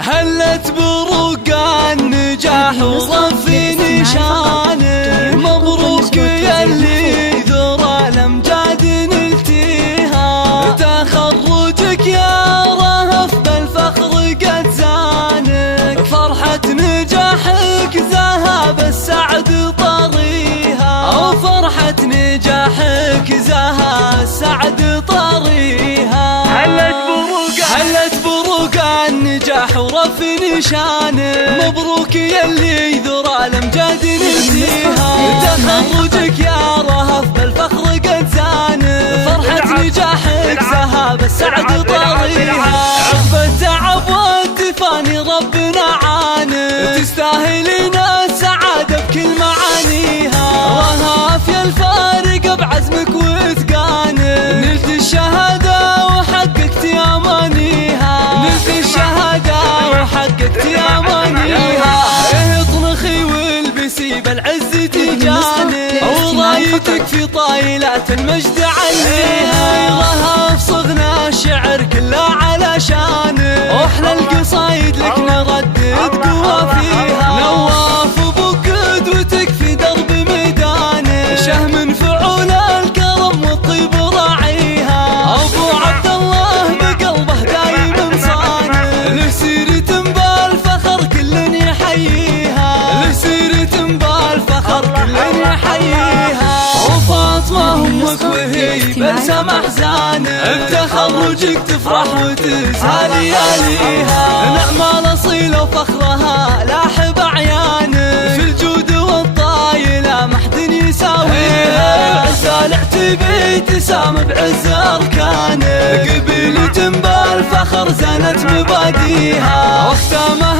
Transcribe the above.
هلت بروق النجاح ورفي نشانه، مبروك ياللي ذرى الأمجاد نلتيها، تخرجك يا رهف بالفخر قد زانك، فرحة نجاحك ذهب السعد طريها، وفرحة نجاحك زها السعد طريها. هلت بروق النجاح ورفي نشانه، مبروك ياللي ذرى الأمجاد نلتيها، تخرجك يا رهف بالفخر قد زانه، فرحة نجاحك ذهب السعد طريها، عقب التعب والتفاني ربنا عانه، تستاهلين السعادة بكل معانيها، رهف يا الفارق بعزمك واتقانه، نلت الشهادة وحققت امانيها، نلت الشهادة وحققت امانيها، اطنخي والبسي بالعز تجاني، ورايتك في طايلات المجد عليها، رهف صغنا الشعر كله علشانه، واحلى القصايد لك نردد قوافيها، نواف ابو قدوتك في درب ميدانه، شهم فعول الكرم والطيب راعيها، ابو عبد الله بقلبه دايم مصانه، له سيرة بالفخر كل يحييها، له سيرة بالفخر كل يحييها، وفاطمة امك وهي بلسم احزانه، بتخرجك تفرح وتزهى لياليها، نعم الاصيله وفخرها لاح بعيانه، في الجود والطايله ما حد يساويها، العزة العتبي تسام بعز اركانه، قبيلة بالفخر زانت مباديها، واختامها